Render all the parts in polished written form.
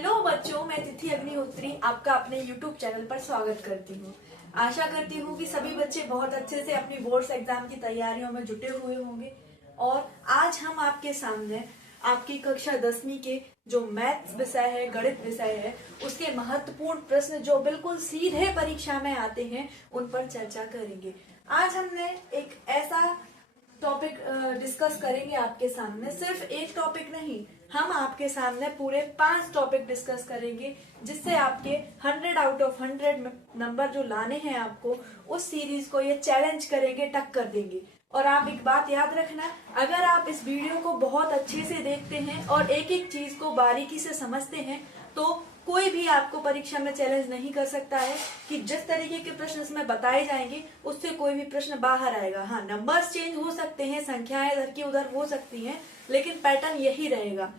Hello बच्चों, मैं तिथि अग्निहोत्री आपका अपने YouTube चैनल पर स्वागत करती हूँ। आशा करती हूँ कि सभी बच्चे बहुत अच्छे से अपनी बोर्ड्स एग्जाम की तैयारियों में जुटे हुए होंगे। और आज हम आपके सामने आपकी कक्षा 10वीं के जो मैथ्स विषय है, गणित विषय है, उसके महत्वपूर्ण प्रश्न जो बिल्कुल सीधे परीक्षा में आते हैं उन पर चर्चा करेंगे। आज हमने एक ऐसा टॉपिक डिस्कस करेंगे आपके सामने, सिर्फ एक टॉपिक नहीं, हम आपके सामने पूरे 5 टॉपिक डिस्कस करेंगे, जिससे आपके 100 आउट ऑफ 100 नंबर जो लाने हैं आपको, उस सीरीज को ये चैलेंज करेंगे, टक्कर देंगे। और आप एक बात याद रखना, अगर आप इस वीडियो को बहुत अच्छे से देखते हैं और एक एक चीज को बारीकी से समझते हैं तो कोई भी आपको परीक्षा में चैलेंज नहीं कर सकता है कि जिस तरीके के प्रश्न इसमें बताए जाएंगे उससे कोई भी प्रश्न बाहर आएगा। हाँ, नंबर्स चेंज हो सकते हैं, संख्याएं इधर की उधर हो सकती हैं, लेकिन पैटर्न यही रहेगा।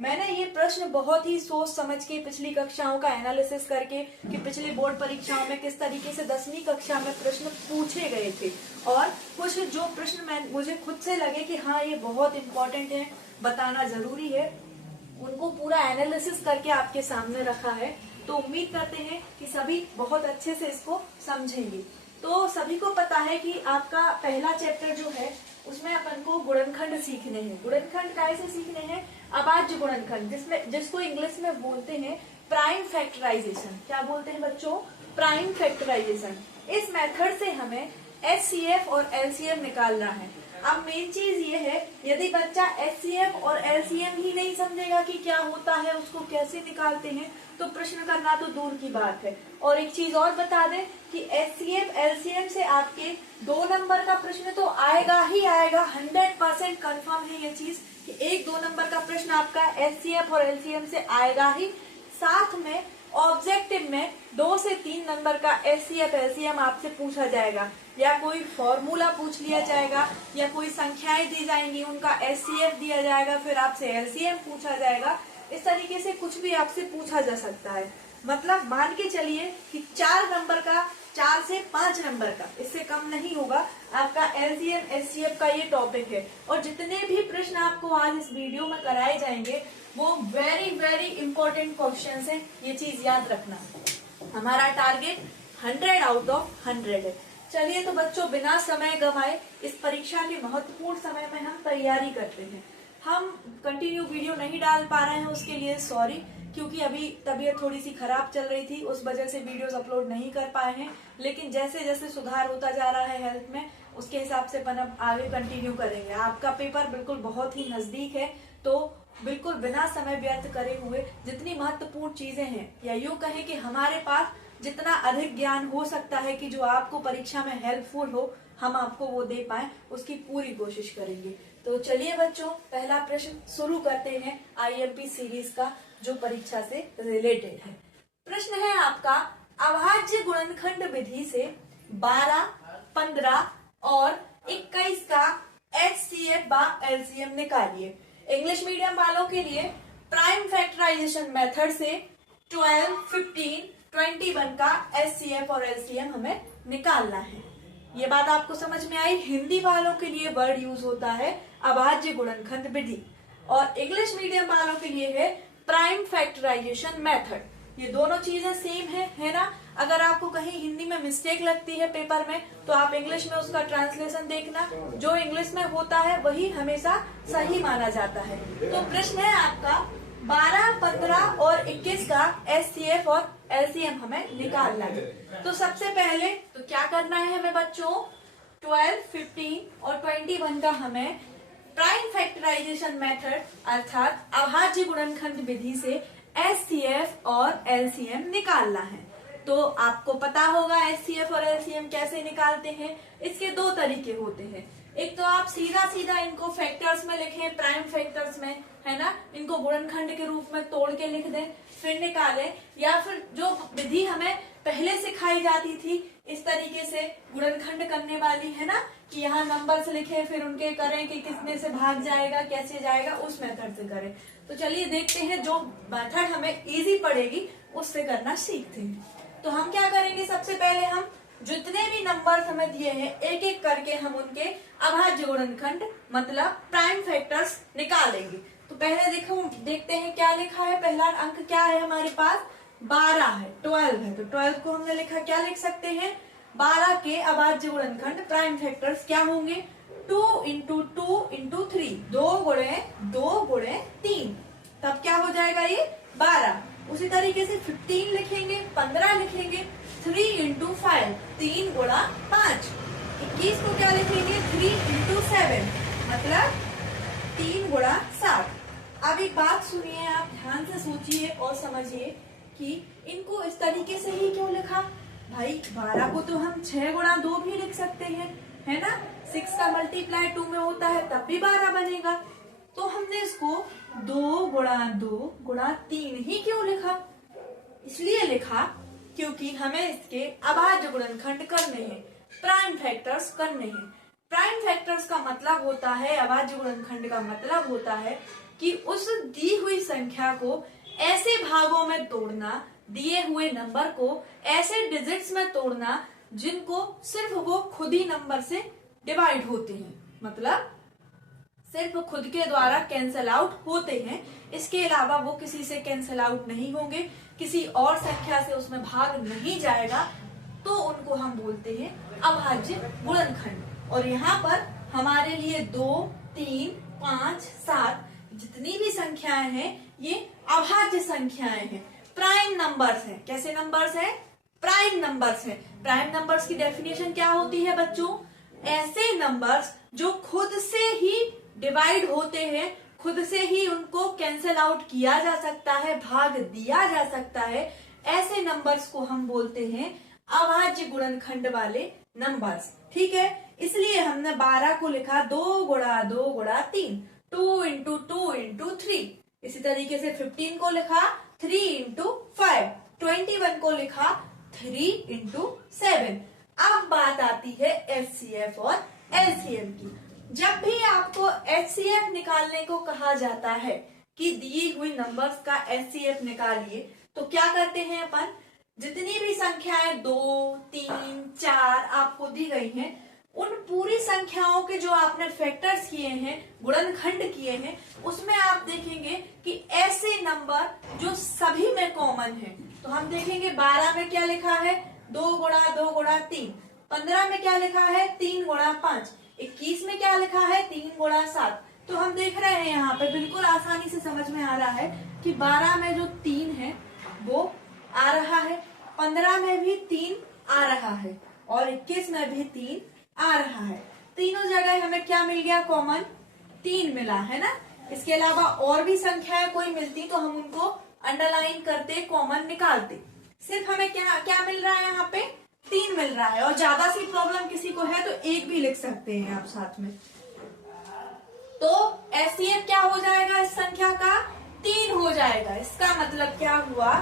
मैंने ये प्रश्न बहुत ही सोच समझ के पिछली कक्षाओं का एनालिसिस करके कि पिछली बोर्ड परीक्षाओं में किस तरीके से 10वीं कक्षा में प्रश्न पूछे गए थे, और कुछ जो प्रश्न मुझे खुद से लगे कि हाँ ये बहुत इंपॉर्टेंट है, बताना जरूरी है, उनको पूरा एनालिसिस करके आपके सामने रखा है। तो उम्मीद करते हैं कि सभी बहुत अच्छे से इसको समझेंगे। तो सभी को पता है कि आपका पहला चैप्टर जो है उसमें अपन को गुणनखंड सीखने हैं। गुणनखंड कैसे सीखने हैं? अभाज्य गुणनखंड, जिसको इंग्लिश में बोलते हैं प्राइम फैक्टराइजेशन। क्या बोलते हैं बच्चों? Prime factorisation. इस मेथड से हमें HCF और LCM निकालना है। अब मेन चीज ये है, यदि बच्चा HCF और LCM ही नहीं समझेगा कि क्या होता है, उसको कैसे निकालते हैं, तो प्रश्न करना तो दूर की बात है। और एक चीज और बता दें कि HCF LCM से आपके 2 नंबर का प्रश्न तो आएगा ही आएगा, 100% कंफर्म है ये चीज कि 1-2 नंबर का प्रश्न आपका HCF और LCM से आएगा ही। साथ में ऑब्जेक्टिव में 2 से 3 नंबर का HCF LCM आपसे पूछा जाएगा, या कोई फॉर्मूला पूछ लिया जाएगा, या कोई संख्याएं दी जाएंगी, उनका HCF दिया जाएगा, फिर आपसे LCM पूछा जाएगा। इस तरीके से कुछ भी आपसे पूछा जा सकता है। मतलब मान के चलिए कि 4 नंबर का, 4 से 5 नंबर का, इससे कम नहीं होगा आपका LCM HCF का ये टॉपिक है। और जितने भी प्रश्न आपको आज इस वीडियो में कराए जाएंगे वो वेरी वेरी इंपॉर्टेंट क्वेश्चंस हैं, ये चीज याद रखना। हमारा टारगेट 100 आउट ऑफ 100 है। चलिए तो बच्चों, बिना समय गंवाए इस परीक्षा के महत्वपूर्ण समय में हम तैयारी करते हैं। हम कंटिन्यू वीडियो नहीं डाल पा रहे हैं, उसके लिए सॉरी, क्योंकि अभी तबीयत थोड़ी सी खराब चल रही थी, उस वजह से वीडियोस अपलोड नहीं कर पाए हैं। लेकिन जैसे जैसे सुधार होता जा रहा है हेल्थ में, उसके हिसाब से अपन अब आगे कंटिन्यू करेंगे। आपका पेपर बिल्कुल बहुत ही नजदीक है, तो बिल्कुल बिना समय व्यर्थ करे हुए जितनी महत्वपूर्ण चीजें हैं, या यूं कहें कि हमारे पास जितना अधिक ज्ञान हो सकता है कि जो आपको परीक्षा में हेल्पफुल हो, हम आपको वो दे पाए, उसकी पूरी कोशिश करेंगे। तो चलिए बच्चों, पहला प्रश्न शुरू करते हैं IMP सीरीज का, जो परीक्षा से रिलेटेड है। प्रश्न है आपका, अभाज्य गुणनखंड विधि से 12, 15 और 21 का HCF व LCM निकालिए। इंग्लिश मीडियम वालों के लिए प्राइम फैक्टराइजेशन मेथड से 12, 15, 21 का HCF और LCM हमें निकालना है। ये बात आपको समझ में आई? हिंदी वालों के लिए वर्ड यूज होता है अभाज्य गुणनखंड विधि, और इंग्लिश मीडियम वालों के लिए है प्राइम फैक्टराइजेशन मेथड। ये दोनों चीजें सेम है ना? अगर आपको कहीं हिंदी में मिस्टेक लगती है पेपर में, तो आप इंग्लिश में उसका ट्रांसलेशन देखना, जो इंग्लिश में होता है वही हमेशा सही माना जाता है। तो प्रश्न है आपका, 12, 15 और 21 का HCF और LCM हमें निकालना है। तो सबसे पहले तो क्या करना है हमें बच्चों? 12, 15 और 21 का हमें प्राइम फैक्टराइजेशन मेथड अर्थात अभाज्य गुणनखंड विधि से HCF और LCM निकालना है। तो आपको पता होगा HCF और LCM कैसे निकालते हैं। इसके 2 तरीके होते हैं। एक तो आप सीधा सीधा इनको फैक्टर्स में लिखें, प्राइम फैक्टर्स में, है ना, इनको गुणनखंड के रूप में तोड़ के लिख दें, फिर निकालें। या फिर जो विधि हमें पहले सिखाई जाती थी इस तरीके से गुणनखंड करने वाली, है ना, कि यहाँ नंबर से लिखे फिर उनके करें कि कितने से भाग जाएगा, कैसे जाएगा, उस मेथड से करें। तो चलिए देखते हैं, जो मेथड हमें इजी पड़ेगी उससे करना सीखते हैं। तो हम क्या करेंगे, सबसे पहले हम जितने भी नंबर हमें दिए हैं एक एक करके हम उनके अभाज्य गुणनखंड मतलब प्राइम फैक्टर्स निकालेंगे। तो पहले देखते हैं क्या लिखा है। पहला अंक क्या है हमारे पास, 12 है, 12 है। तो 12 को हमने लिखा, क्या लिख सकते हैं, 12 के अभाज्य गुणनखंड प्राइम फैक्टर्स क्या होंगे, 2 इंटू 2 इंटू 3, 2 गुणे 3, तब क्या हो जाएगा ये 12। उसी तरीके से 15 लिखेंगे, 15 लिखेंगे, 3 इंटू 5, 3 गुणा 5। 21 को क्या लिखेंगे, 3 इंटू 7, मतलब 3 गुणा 7। अब एक बात सुनिए, आप ध्यान से सोचिए और समझिए कि इनको इस तरीके से ही क्यों लिखा। भाई 12 को तो हम 6 गुणा 2 भी लिख सकते हैं, है ना। 6 का मल्टीप्लाई 2 में होता है तब भी 12 बनेगा। तो हमने इसको 2 गुणा 2 गुणा 3 ही क्यों लिखा, इसलिए लिखा क्योंकि हमें इसके अभाज्य गुणनखंड करने हैं, प्राइम फैक्टर्स करने हैं। प्राइम फैक्टर्स का मतलब होता है, अभाज्य गुणनखंड का मतलब होता है कि उस दी हुई संख्या को ऐसे भागों में तोड़ना, दिए हुए नंबर को ऐसे डिजिट्स में तोड़ना जिनको सिर्फ वो खुद ही नंबर से डिवाइड होते हैं, मतलब सिर्फ खुद के द्वारा कैंसल आउट होते हैं। इसके अलावा वो किसी से कैंसल आउट नहीं होंगे, किसी और संख्या से उसमें भाग नहीं जाएगा, तो उनको हम बोलते हैं अभाज्य गुणनखंड। और यहाँ पर हमारे लिए 2, 3, 5, 7 जितनी भी संख्याएं हैं ये अभाज्य संख्याएं हैं, प्राइम नंबर्स हैं। कैसे नंबर्स हैं, प्राइम नंबर्स हैं। प्राइम नंबर्स की डेफिनेशन क्या होती है बच्चों, ऐसे नंबर्स जो खुद से ही डिवाइड होते हैं, खुद से ही उनको कैंसल आउट किया जा सकता है, भाग दिया जा सकता है, ऐसे नंबर्स को हम बोलते हैं अभाज्य गुणनखंड वाले नंबर्स। ठीक है, इसलिए हमने 12 को लिखा 2 गुणा 2 गुणा 3, 2 इंटू 2 इंटू 3। इसी तरीके से 15 को लिखा 3 इंटू 5, 21 को लिखा 3 इंटू 7। अब बात आती है एचसीएफ और एलसीएम की। जब भी आपको एचसीएफ निकालने को कहा जाता है कि दी हुई नंबर्स का एचसीएफ निकालिए, तो क्या करते हैं अपन, जितनी भी संख्याएं 2, 3, 4 आपको दी गई हैं, उन पूरी संख्याओं के जो आपने फैक्टर्स किए हैं, गुणनखंड किए हैं, उसमें आप देखेंगे कि ऐसे नंबर जो सभी में कॉमन है। तो हम देखेंगे 12 में क्या लिखा है, 2 गुणा 2 गुणा 3, 15 में क्या लिखा है, 3 गुणा 5, 21 में क्या लिखा है, 3 गुणा 7। तो हम देख रहे हैं यहाँ पे बिल्कुल आसानी से समझ में आ रहा है कि 12 में जो 3 है वो आ रहा है, 15 में भी 3 आ रहा है और 21 में भी 3 आ रहा है। तीनों जगह हमें क्या मिल गया, कॉमन 3 मिला है ना। इसके अलावा और भी संख्याएं कोई मिलती तो हम उनको अंडरलाइन करते, कॉमन निकालते। सिर्फ हमें क्या क्या मिल रहा है, यहाँ पे 3 मिल रहा है। और ज्यादा सी प्रॉब्लम किसी को है तो 1 भी लिख सकते हैं आप साथ में। तो एचसीएफ क्या हो जाएगा, इस संख्या का 3 हो जाएगा। इसका मतलब क्या हुआ,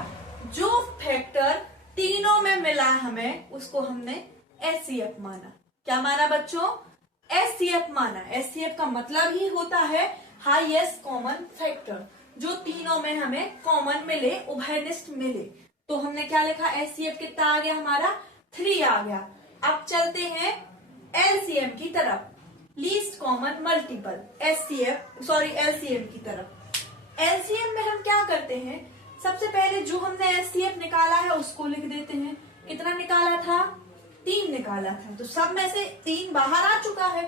जो फैक्टर तीनों में मिला हमें उसको हमने एचसीएफ माना। क्या माना बच्चों, एचसीएफ माना। एचसीएफ का मतलब ही होता है हाईएस्ट कॉमन फैक्टर, जो तीनों में हमें कॉमन मिले, उभयनिष्ठ मिले। तो हमने क्या लिखा, एचसीएफ कितना आ गया हमारा, 3 आ गया। अब चलते हैं एलसीएम की तरफ, लीस्ट कॉमन मल्टीपल, एलसीएम की तरफ। एलसीएम में हम क्या करते हैं, सबसे पहले जो हमने एचसीएफ निकाला है उसको लिख देते हैं। कितना निकाला था, 3 निकाला था, तो सब में से 3 बाहर आ चुका है।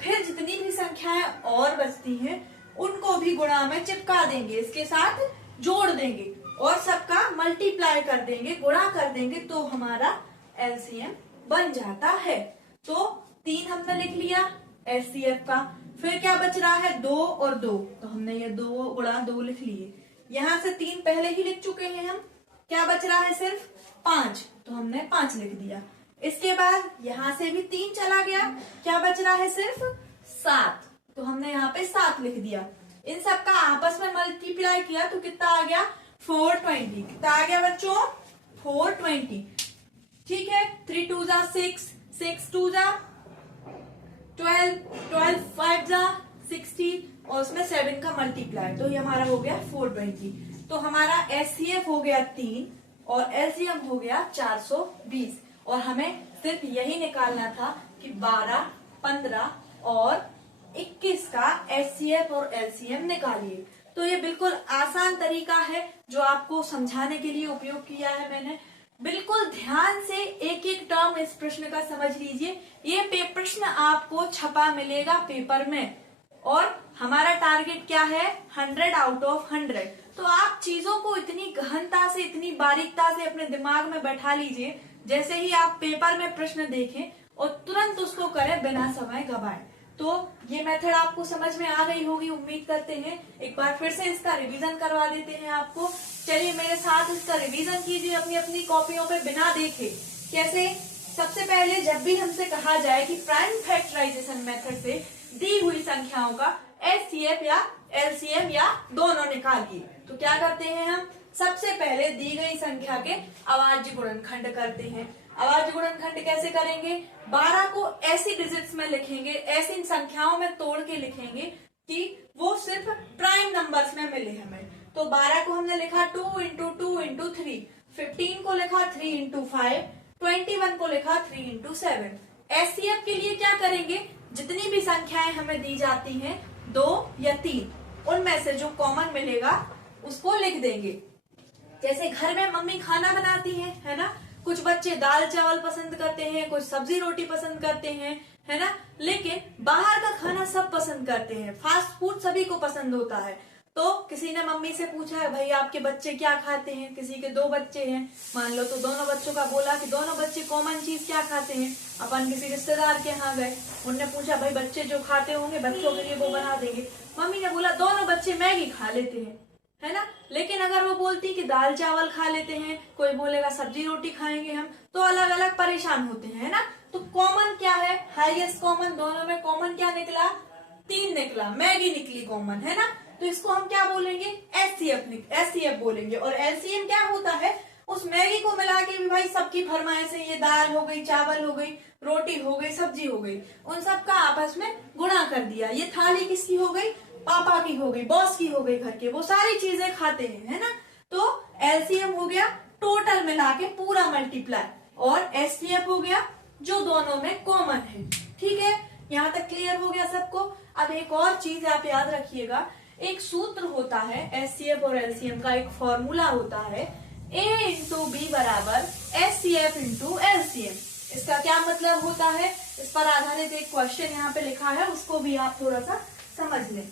फिर जितनी भी संख्याएं और बचती हैं उनको भी गुणा में चिपका देंगे, इसके साथ जोड़ देंगे और सबका मल्टीप्लाई कर देंगे, गुणा कर देंगे, तो हमारा एलसीएम बन जाता है। तो 3 हमने लिख लिया एचसीएफ का। फिर क्या बच रहा है, 2 और 2, तो हमने ये 2 गुणा 2 लिख लिए। यहाँ से 3 पहले ही लिख चुके हैं हम। क्या बच रहा है, सिर्फ 5, तो हमने 5 लिख दिया। इसके बाद यहाँ से भी 3 चला गया, क्या बच रहा है, सिर्फ 7, तो हमने यहाँ पे 7 लिख दिया। इन सबका आपस में मल्टीप्लाई किया तो कितना आ गया, 420। कितना आ गया बच्चों, 420। ठीक है, 3 2 जा 6, 6 2 जा 12, 12 5 जा 60 और उसमें 7 का मल्टीप्लाई, तो ये हमारा हो गया 420। तो हमारा एचसीएफ हो गया 3 और एलसीएम हो गया 420। और हमें सिर्फ यही निकालना था कि 12, 15 और 21 का एचसीएफ और एलसीएम निकालिए। तो ये बिल्कुल आसान तरीका है जो आपको समझाने के लिए उपयोग किया है मैंने। बिल्कुल ध्यान से एक एक टर्म इस प्रश्न का समझ लीजिए। ये प्रश्न आपको छपा मिलेगा पेपर में और हमारा टारगेट क्या है 100 आउट ऑफ 100। तो आप चीजों को इतनी गहनता से, इतनी बारीकता से अपने दिमाग में बैठा लीजिए, जैसे ही आप पेपर में प्रश्न देखें और तुरंत उसको करें बिना समय गवाए। तो ये मेथड आपको समझ में आ गई होगी, उम्मीद करते हैं। एक बार फिर से इसका रिवीजन करवा देते हैं आपको। चलिए मेरे साथ इसका रिवीजन कीजिए अपनी अपनी कॉपियों पे बिना देखे। कैसे? सबसे पहले जब भी हमसे कहा जाए कि प्राइम फैक्टराइजेशन मेथड से दी हुई संख्याओं का एचसीएफ या एलसीएम या दोनों निकालिए, तो क्या करते हैं हम? सबसे पहले दी गई संख्या के अभाज्य गुणनखंड करते हैं। अभाज्य गुणनखंड कैसे करेंगे? 12 को ऐसी डिजिट्स में लिखेंगे, ऐसी संख्याओं में तोड़ के लिखेंगे कि वो सिर्फ प्राइम नंबर्स में मिले हमें। तो 12 को हमने लिखा 2 इंटू 2 इंटू 3, 15 को लिखा 3 इंटू 5, 21 को लिखा 3 इंटू 7। एचसीएफ के लिए क्या करेंगे? जितनी भी संख्याएं हमें दी जाती हैं 2 या 3, उनमें से जो कॉमन मिलेगा उसको लिख देंगे। जैसे घर में मम्मी खाना बनाती है ना, कुछ बच्चे दाल चावल पसंद करते हैं, कुछ सब्जी रोटी पसंद करते हैं, है ना, लेकिन बाहर का खाना सब पसंद करते हैं, फास्ट फूड सभी को पसंद होता है। तो किसी ने मम्मी से पूछा है भाई आपके बच्चे क्या खाते हैं, किसी के 2 बच्चे हैं मान लो, तो दोनों बच्चों का बोला कि दोनों बच्चे कॉमन चीज क्या खाते हैं। अपन किसी रिश्तेदार के यहाँ गए, उनने पूछा भाई बच्चे जो खाते होंगे बच्चों के लिए वो बना देंगे। मम्मी ने बोला दोनों बच्चे मैगी खा लेते हैं, है ना। लेकिन अगर वो बोलती कि दाल चावल खा लेते हैं, कोई बोलेगा सब्जी रोटी खाएंगे हम, तो अलग अलग परेशान होते हैं, है ना। तो कॉमन क्या है? हाईएस्ट कॉमन, दोनों में कॉमन क्या निकला? 3 निकला, मैगी निकली कॉमन, है ना। तो इसको हम क्या बोलेंगे? एचसीएफ बोलेंगे। और एलसीएम क्या होता है? उस मैगी को मिला के भी भाई सबकी फरमाइश है, ये दाल हो गई, चावल हो गई, रोटी हो गई, सब्जी हो गई, उन सबका आपस में गुणा कर दिया। ये थाली किसकी हो गई? पापा की हो गई, बॉस की हो गई, घर के, वो सारी चीजें खाते हैं, है ना। तो एलसीएम हो गया टोटल मिला के पूरा मल्टीप्लाई, और एचसीएफ हो गया जो दोनों में कॉमन है। ठीक है, यहाँ तक क्लियर हो गया सबको। अब एक और चीज आप याद रखिएगा, एक सूत्र होता है एचसीएफ और एलसीएम का, एक फॉर्मूला होता है A इंटू बी बराबर एचसीएफ इंटू एलसीएम। इसका क्या मतलब होता है? इस पर आधारित एक क्वेश्चन यहाँ पे लिखा है, उसको भी आप थोड़ा सा समझ लें।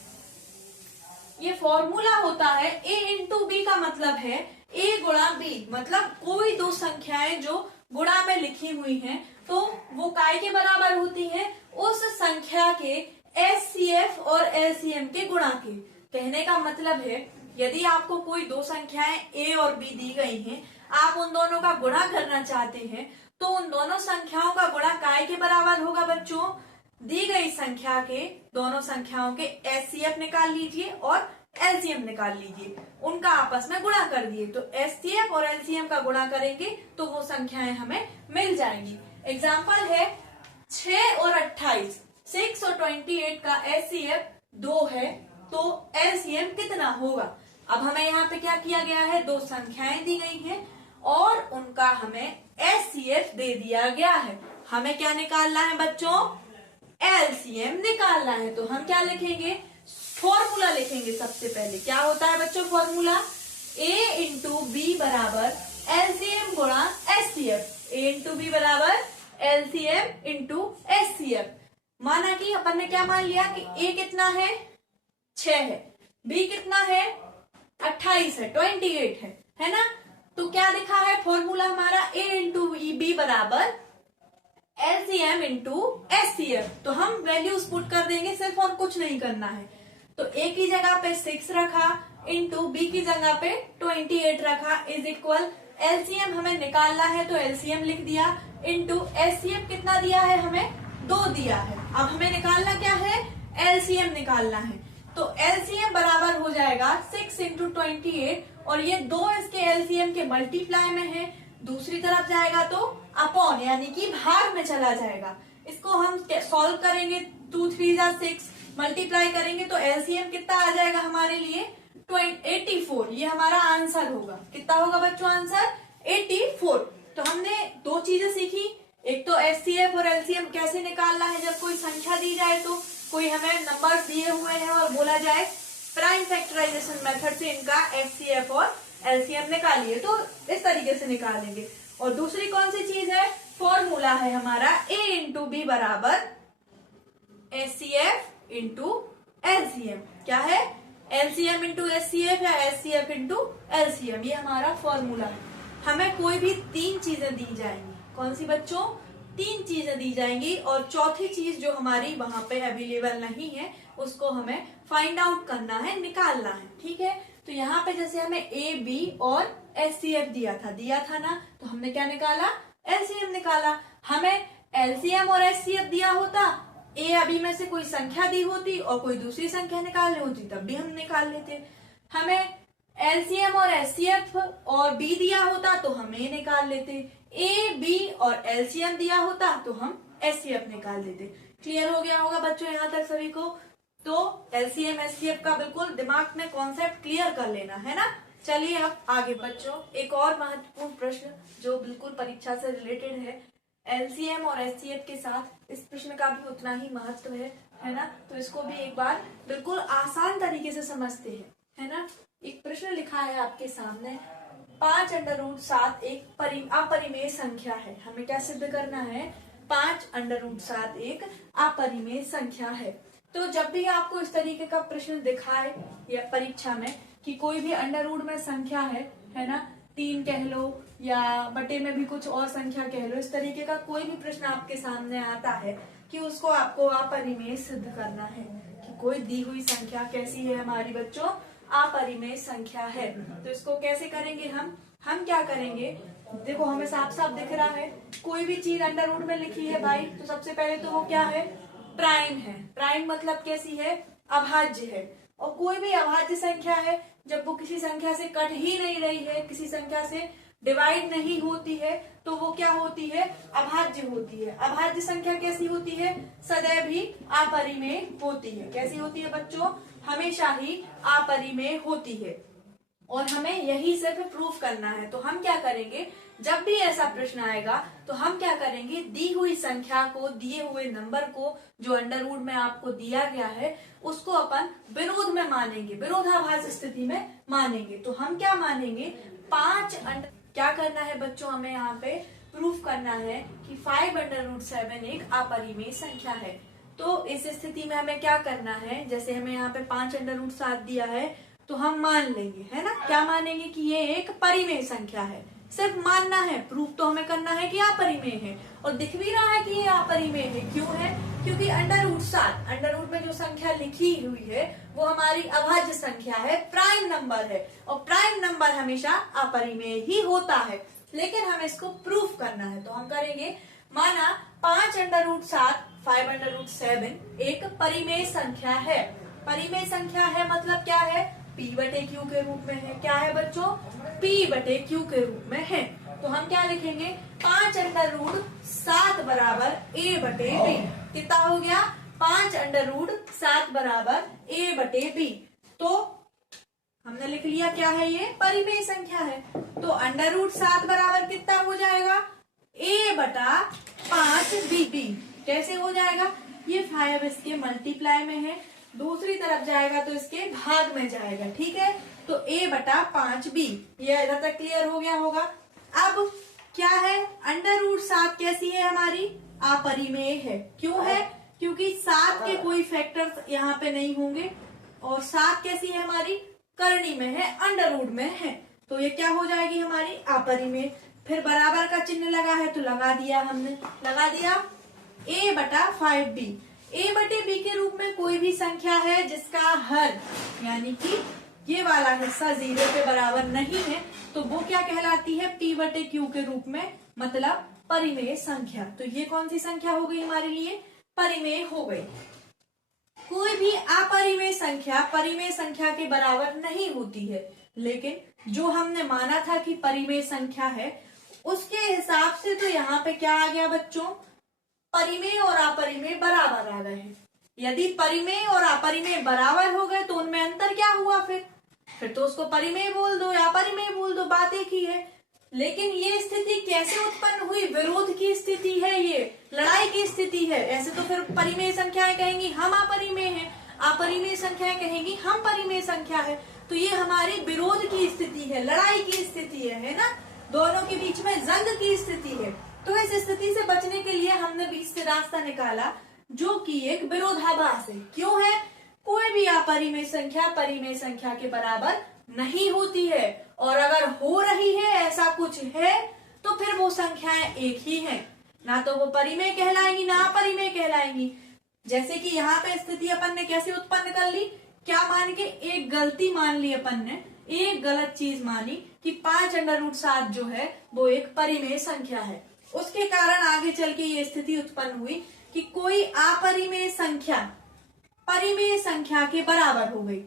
ये फॉर्मूला होता है A इंटू बी का मतलब है A गुणा बी, मतलब कोई दो संख्याएं जो गुणा में लिखी हुई हैं तो वो काय के बराबर होती हैं? उस संख्या के एचसीएफ और एलसीएम के गुणा के। कहने का मतलब है यदि आपको कोई दो संख्याएं A और B दी गई हैं, आप उन दोनों का गुणा करना चाहते हैं, तो उन दोनों संख्याओं का गुणा काय के बराबर होगा बच्चों? दी गई संख्या के, दोनों संख्याओं के एचसीएफ निकाल लीजिए और एलसीएम निकाल लीजिए, उनका आपस में गुणा कर दिए, तो एचसीएफ और एलसीएम का गुणा करेंगे तो वो संख्याएं हमें मिल जाएंगी। एग्जाम्पल है 6 और 28, 6 और 28 का एचसीएफ 2 है, तो एलसीएम कितना होगा? अब हमें यहाँ पे क्या किया गया है? दो संख्याएं दी गई हैं और उनका हमें एचसीएफ दे दिया गया है। हमें क्या निकालना है बच्चों? एलसीएम निकालना है। तो हम क्या लिखेंगे? फॉर्मूला लिखेंगे। सबसे पहले क्या होता है बच्चों फॉर्मूला? A इंटू बी बराबर एलसीएम गुणा एचसीएफ। A इंटू बी बराबर एलसीएम इंटू एचसीएफ। माना कि अपन ने क्या मान लिया कि A कितना है? 6 है, B कितना है? 28 है, 28 है ना। तो क्या लिखा है फॉर्मूला हमारा? A इंटू बी बराबर एलसीएम इंटू एचसीएफ। तो हम वैल्यूज पुट कर देंगे सिर्फ, और कुछ नहीं करना है। तो A की जगह पे 6 रखा, इंटू B की जगह पे 28 रखा, इज इक्वल एलसीएम हमें निकालना है तो एलसीएम लिख दिया, इंटू एचसीएफ कितना दिया है हमें? 2 दिया है। अब हमें निकालना क्या है? एलसीएम निकालना है। तो एलसीएम बराबर हो जाएगा 6 इंटू 28, और ये 2 इसके एलसीएम के मल्टीप्लाई में है, दूसरी तरफ जाएगा तो अपॉन यानी कि भाग में चला जाएगा। इसको हम सॉल्व करेंगे, 2 3 जा 6, मल्टीप्लाई करेंगे तो एलसीएम कितना आ जाएगा हमारे लिए? 84। ये हमारा आंसर होगा। कितना होगा बच्चों आंसर? 84। तो हमने दो चीजें सीखी, एक तो एचसीएफ और एलसीएम कैसे निकालना है जब कोई संख्या दी जाए, तो कोई हमें नंबर दिए हुए हैं और बोला जाए प्राइम फैक्टराइजेशन मेथड से इनका एचसीएफ और एलसीएम निकालिए, तो इस तरीके से निकालेंगे। और दूसरी कौन सी चीज है, फॉर्मूला है हमारा a इंटू बी बराबर एचसीएफ इंटू एलसीएम। क्या है, एलसीएम इंटू एचसीएफ या एचसीएफ इंटू एलसीएम, ये हमारा फॉर्मूला है। हमें कोई भी 3 चीजें दी जाएंगी, कौन सी बच्चों, 3 चीजें दी जाएंगी, और चौथी चीज जो हमारी वहां पे अवेलेबल नहीं है उसको हमें फाइंड आउट करना है, निकालना है। ठीक है, तो यहाँ पे जैसे हमें ए बी और एचसीएफ दिया था ना, तो हमने क्या निकाला, एलसीएम निकाला। हमें एलसीएम और एचसीएफ दिया होता, ए अभी में से कोई संख्या दी होती और कोई दूसरी संख्या निकालनी होती, तब भी हम निकाल लेते। हमें एलसीएम और एचसीएफ और बी दिया होता तो हम ए निकाल लेते, ए बी और एलसीएम दिया होता तो हम एचसीएफ निकाल लेते। क्लियर हो गया होगा बच्चों यहाँ तक सभी को। तो एलसीएम एचसीएफ का बिल्कुल दिमाग में कॉन्सेप्ट क्लियर कर लेना है ना। चलिए अब आगे बच्चों, एक और महत्वपूर्ण प्रश्न जो बिल्कुल परीक्षा से रिलेटेड है, एलसीएम और एचसीएफ के साथ इस प्रश्न का भी उतना ही महत्व है ना, तो इसको भी एक बार बिल्कुल आसान तरीके से समझते हैं, है ना। एक प्रश्न लिखा है आपके सामने, 5√7 एक अपरिमेय संख्या है। हमें क्या सिद्ध करना है, 5√7 एक अपरिमेय संख्या है। तो जब भी आपको इस तरीके का प्रश्न दिखाए या परीक्षा में कि कोई भी अंडर रूट में संख्या है ना, 3 कह लो या बटे में भी कुछ और संख्या कह लो, इस तरीके का कोई भी प्रश्न आपके सामने आता है कि उसको आपको अपरिमेय सिद्ध करना है कि कोई दी हुई संख्या कैसी है हमारी बच्चों, अपरिमेय संख्या है। तो इसको कैसे करेंगे हम क्या करेंगे, देखो हमें साफ साफ दिख रहा है, कोई भी चीज अंडर रूट में लिखी है भाई, तो सबसे पहले तो वो क्या है, प्राइम है। प्राइम मतलब कैसी है, अभाज्य है। और कोई भी अभाज्य संख्या है, जब वो किसी संख्या से कट ही नहीं रही है, किसी संख्या से डिवाइड नहीं होती है, तो वो क्या होती है, अभाज्य होती है। अभाज्य संख्या कैसी होती है, सदैव ही अपरिमेय होती है। कैसी होती है बच्चों, हमेशा ही अपरिमेय होती है। और हमें यही सिर्फ प्रूफ करना है। तो हम क्या करेंगे, जब भी ऐसा प्रश्न आएगा तो हम क्या करेंगे, दी हुई संख्या को, दिए हुए नंबर को जो अंडर रूट में आपको दिया गया है उसको अपन विरोध में मानेंगे, विरोधाभास स्थिति में मानेंगे। तो हम क्या मानेंगे, क्या करना है बच्चों, हमें यहाँ पे प्रूफ करना है कि 5√7 एक अपरिमेय संख्या है। तो इस स्थिति में हमें क्या करना है, जैसे हमें यहाँ पे 5√7 दिया है तो हम मान लेंगे, है ना, क्या मानेंगे कि ये एक परिमेय संख्या है। सिर्फ मानना है, प्रूफ तो हमें करना है कि अपरिमेय है। और दिख भी रहा है कि ये अपरिमेय है। क्यों है, क्योंकि अंडर रूट में जो संख्या लिखी हुई है वो हमारी अभाज्य संख्या है, प्राइम नंबर है, और प्राइम नंबर हमेशा अपरिमेय ही होता है। लेकिन हमें इसको प्रूफ करना है, तो हम करेंगे, माना 5√7 एक परिमेय संख्या है। परिमेय संख्या है मतलब क्या है, P/Q के रूप में है। क्या है बच्चों, P/Q के रूप में है। तो हम क्या लिखेंगे, 5√7 बराबर A/B। कितना हो गया, 5√7 बराबर A/B। तो हमने लिख लिया क्या है, ये परिमेय संख्या है। तो √7 बराबर कितना हो जाएगा, A/5B। कैसे हो जाएगा, ये 5 इसके मल्टीप्लाई में है, दूसरी तरफ जाएगा तो इसके भाग में जाएगा। ठीक है, तो A/5B, ये इधर तक क्लियर हो गया होगा। अब क्या है, √7 कैसी है हमारी, अपरिमेय है। क्यों है, क्योंकि 7 के कोई फैक्टर्स यहाँ पे नहीं होंगे, और 7 कैसी है हमारी, करनी में है, अंडर रूट में है, तो ये क्या हो जाएगी हमारी, अपरिमेय। फिर बराबर का चिन्ह लगा है तो लगा दिया हमने, लगा दिया A/5B। A/B के रूप में कोई भी संख्या है जिसका हर यानी कि ये वाला हिस्सा 0 के बराबर नहीं है, तो वो क्या कहलाती है, P/Q के रूप में, मतलब परिमेय संख्या। तो ये कौन सी संख्या हो गई हमारे लिए, परिमेय हो गई। कोई भी अपरिमेय संख्या परिमेय संख्या के बराबर नहीं होती है, लेकिन जो हमने माना था कि परिमेय संख्या है उसके हिसाब से तो यहाँ पे क्या आ गया बच्चों, परिमेय और अपरिमेय बराबर आ गए हैं। यदि परिमेय और अपरिमेय बराबर हो गए तो उनमें अंतर क्या हुआ, फिर तो उसको परिमेय बोल दो या अपरिमेय बोल दो, बात एक ही है। लेकिन ये स्थिति कैसे उत्पन्न हुई, विरोध की स्थिति है, ये लड़ाई की स्थिति है। ऐसे तो फिर परिमेय संख्याएं कहेंगी हम अपरिमेय हैं, अपरिमेय संख्याएं कहेंगी हम परिमेय संख्या है। तो ये हमारी विरोध की स्थिति है, लड़ाई की स्थिति है ना, दोनों के बीच में जंग की स्थिति है। तो इस स्थिति से बचने के लिए हमने बीच से रास्ता निकाला जो कि एक विरोधाभास है। क्यों है? कोई भी अपरिमेय संख्या परिमेय संख्या के बराबर नहीं होती है, और अगर हो रही है ऐसा कुछ है तो फिर वो संख्याएं एक ही हैं, ना तो वो परिमेय कहलाएंगी ना अपरिमेय कहलाएंगी। जैसे कि यहाँ पे स्थिति अपन ने कैसे उत्पन्न कर ली, क्या मान के, एक गलती मान ली अपन ने, एक गलत चीज मानी कि 5√7 जो है वो एक परिमेय संख्या है। उसके कारण आगे चल के ये स्थिति उत्पन्न हुई कि कोई अपरिमेय संख्या परिमेय संख्या के बराबर हो गई,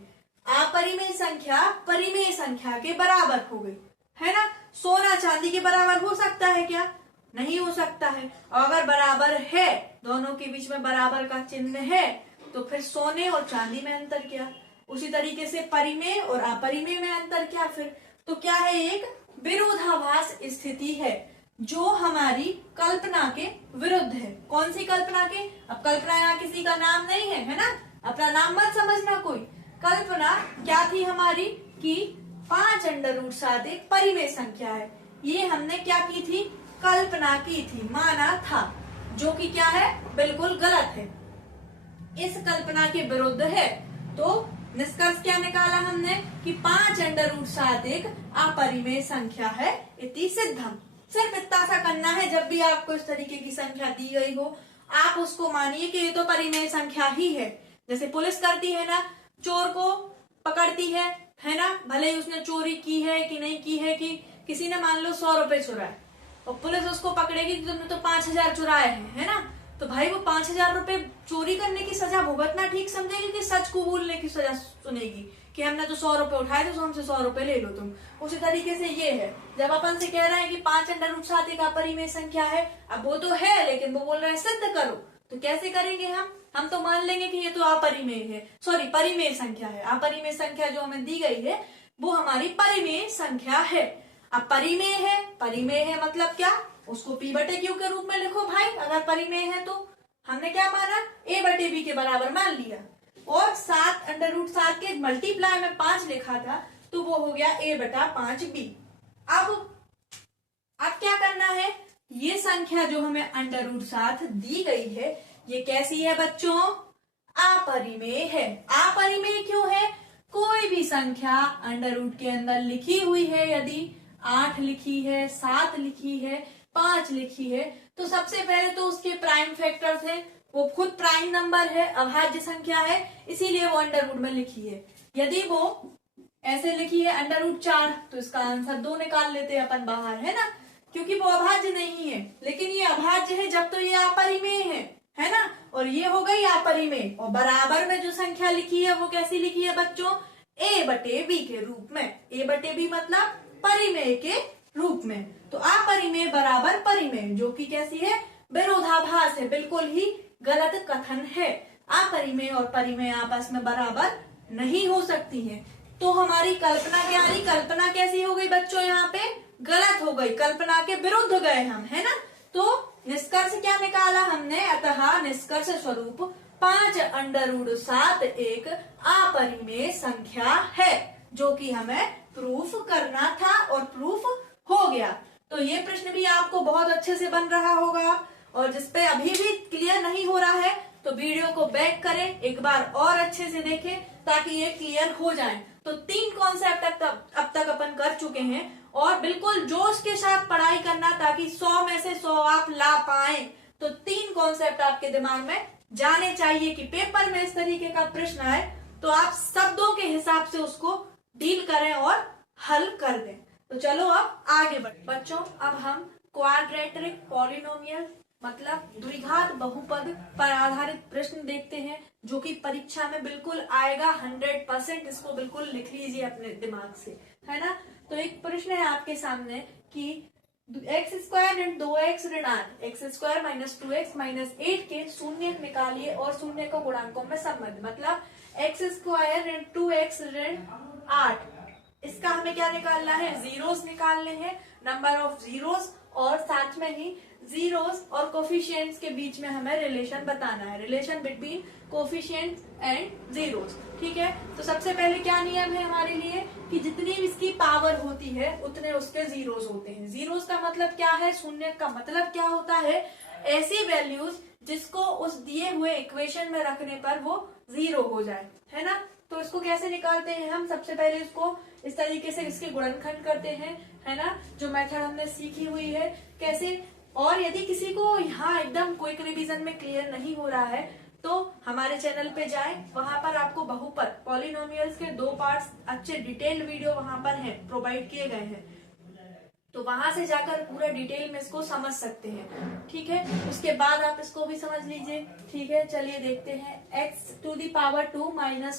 अपरिमेय संख्या परिमेय संख्या के बराबर हो गई, है ना। सोना चांदी के बराबर हो सकता है क्या? नहीं हो सकता है। और अगर बराबर है, दोनों के बीच में बराबर का चिन्ह है, तो फिर सोने और चांदी में अंतर क्या? उसी तरीके से परिमेय और अपरिमेय में अंतर क्या? फिर तो क्या है, एक विरोधाभास स्थिति है जो हमारी कल्पना के विरुद्ध है। कौन सी कल्पना के? अब कल्पना यहाँ किसी का नाम नहीं है ना, अपना नाम मत समझना कोई। कल्पना क्या थी हमारी कि 5√7 एक परिमेय संख्या है। ये हमने क्या की थी? कल्पना की थी, माना था, जो कि क्या है, बिल्कुल गलत है, इस कल्पना के विरुद्ध है। तो निष्कर्ष क्या निकाला हमने कि 5√7 एक अपरिमेय संख्या है, इति सिद्धम। सिर्फ इतना सा करना है, जब भी आपको इस तरीके की संख्या दी गई हो आप उसको मानिए कि ये तो परिमेय संख्या ही है। जैसे पुलिस करती है ना, चोर को पकड़ती है ना, भले ही उसने चोरी की है कि नहीं की है, कि किसी ने मान लो 100 रुपए चुराए और पुलिस उसको पकड़ेगी कि तुमने तो 5,000 चुराए हैं, है ना। तो भाई वो 5,000 रुपए चोरी करने की सजा भुगतना ठीक समझेगी कि सच को बोलने की सजा सुनेगी कि हमने तो 100 रुपए उठाए तो हमसे 100 रुपए ले लो तुम। उसी तरीके से ये है, जब अपन से कह रहे हैं कि 5√7 एक अपरिमेय संख्या है, अब वो तो है लेकिन वो बोल रहे हैं सिद्ध करो, तो कैसे करेंगे हम तो मान लेंगे कि ये तो अपरिमेय है, सॉरी परिमेय संख्या है। अपरिमेय संख्या जो हमें दी गई है वो हमारी परिमेय संख्या है। अब परिमेय है मतलब क्या? उसको P/Q के रूप में लिखो भाई। अगर परिमेय है तो हमने क्या माना, A/B के बराबर मान लिया, और 7√7 के मल्टीप्लाई में 5 लिखा था तो वो हो गया A/5B। अब क्या करना है, ये संख्या जो हमें √7 दी गई है ये कैसी है बच्चों? अपरिमेय है। अपरिमेय क्यों है? कोई भी संख्या √ के अंदर लिखी हुई है, यदि 8 लिखी है, 7 लिखी है, 5 लिखी है, तो सबसे पहले तो उसके प्राइम फैक्टर्स हैं, वो खुद प्राइम नंबर है, अभाज्य संख्या है, इसीलिए वो √ में लिखी है। यदि वो ऐसे लिखी है √4 तो इसका आंसर 2 निकाल लेते हैं अपन बाहर, है ना, क्योंकि वो अभाज्य नहीं है। लेकिन ये अभाज्य है जब तो ये अपरिमेय है ना, और ये हो गई अपरिमेय। और बराबर में जो संख्या लिखी है वो कैसी लिखी है बच्चों? A/B के रूप में। A/B मतलब परिमेय के रूप में। तो अपरिमेय बराबर परिमेय, जो कि कैसी है? विरोधाभास है, बिल्कुल ही गलत कथन है। अपरिमेय और परिमेय आपस में बराबर नहीं हो सकती है। तो हमारी कल्पना क्या रही? कल्पना कैसी हो गई बच्चों? यहाँ पे गलत हो गई, कल्पना के विरुद्ध गए हम, है ना। तो निष्कर्ष क्या निकाला हमने? अतः निष्कर्ष स्वरूप 5√7 एक अपरिमेय संख्या है, जो कि हमें प्रूफ करना था और प्रूफ हो गया। तो ये प्रश्न भी आपको बहुत अच्छे से बन रहा होगा, और जिसपे अभी भी क्लियर नहीं हो रहा है तो वीडियो को बैक करें, एक बार और अच्छे से देखें ताकि ये क्लियर हो जाए। तो 3 कॉन्सेप्ट अब तक अपन कर चुके हैं, और बिल्कुल जोश के साथ पढ़ाई करना ताकि 100 में से 100 आप ला पाए। तो 3 कॉन्सेप्ट आपके दिमाग में जाने चाहिए कि पेपर में इस तरीके का प्रश्न आए तो आप शब्दों के हिसाब से उसको डील करें और हल कर दें। तो चलो अब आगे बढ़े बच्चों। अब हम क्वाड्रेटिक पॉलिनोमियल मतलब द्विघात बहुपद पर आधारित प्रश्न देखते हैं, जो कि परीक्षा में बिल्कुल आएगा 100%। इसको बिल्कुल लिख लीजिए अपने दिमाग से, है ना। तो एक प्रश्न है आपके सामने कि x² 2x 8 x² - 2x - 8 के शून्य निकालिए और शून्य को गुणांकों में संबंध। मतलब x² 2x 8, इसका हमें क्या निकालना है? जीरोस निकालने हैं, नंबर ऑफ जीरोस, और साथ में ही जीरोस और कोफिशिएंट्स के बीच में हमें रिलेशन बताना है, relation between coefficients and zeros. ठीक है, तो सबसे पहले क्या नियम है हमारे लिए कि जितनी भी इसकी पावर होती है उतने उसके जीरोस होते हैं। जीरोस का मतलब क्या है, शून्य का मतलब क्या होता है, ऐसी वैल्यूज जिसको उस दिए हुए इक्वेशन में रखने पर वो जीरो हो जाए, है ना। तो इसको कैसे निकालते हैं हम, सबसे पहले इसको इस तरीके से इसके गुणनखंड करते हैं, है ना, जो मेथड हमने सीखी हुई है कैसे। और यदि किसी को यहाँ एकदम क्विक रिवीजन में क्लियर नहीं हो रहा है तो हमारे चैनल पे जाएं, वहां पर आपको बहुपद पॉलिनोमियल्स के 2 पार्ट्स अच्छे डिटेल्ड वीडियो वहां पर हैं, प्रोवाइड किए गए हैं, तो वहां से जाकर पूरा डिटेल में इसको समझ सकते हैं। ठीक है, उसके बाद आप इसको भी समझ लीजिए। ठीक है, चलिए देखते हैं x⁻² -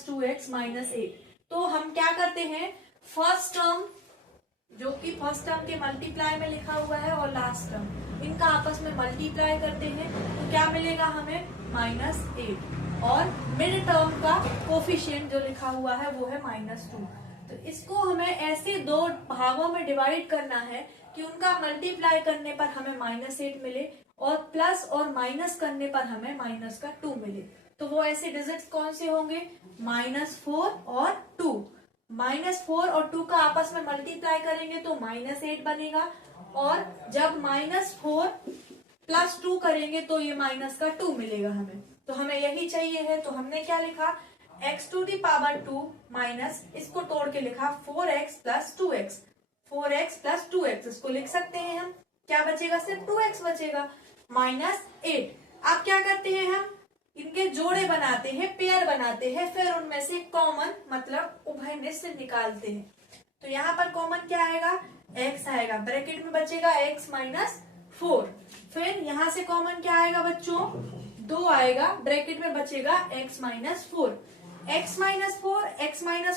2x - 8। तो हम क्या करते हैं, फर्स्ट टर्म जो कि फर्स्ट टर्म के मल्टीप्लाई में लिखा हुआ है और लास्ट टर्म, इनका आपस में मल्टीप्लाई करते हैं तो क्या मिलेगा हमें, -8, और मिड टर्म का कोफिशिएंट जो लिखा हुआ है वो है -2। तो इसको हमें ऐसे 2 भागों में डिवाइड करना है कि उनका मल्टीप्लाई करने पर हमें -8 मिले और प्लस और माइनस करने पर हमें -2 मिले। तो वो ऐसे डिजिट्स कौन से होंगे, -4 और 2। -4 और 2 का आपस में मल्टीप्लाई करेंगे तो -8 बनेगा, और जब -4 + 2 करेंगे तो ये -2 मिलेगा हमें। तो हमें यही चाहिए है, तो हमने क्या लिखा, x⁻² माइनस, इसको तोड़ के लिखा 4x + 2x, 4x + 2x, इसको लिख सकते हैं हम, क्या बचेगा, सिर्फ 2x बचेगा, -8। अब क्या करते हैं हम, इनके जोड़े बनाते हैं, पेयर बनाते हैं, फिर उनमें से कॉमन मतलब उभयनिष्ठ निकालते हैं। तो यहाँ पर कॉमन क्या आएगा, x आएगा, ब्रैकेट में बचेगा x - 4। फिर यहाँ से कॉमन क्या आएगा बच्चों, 2 आएगा, ब्रैकेट में बचेगा x - 4। x -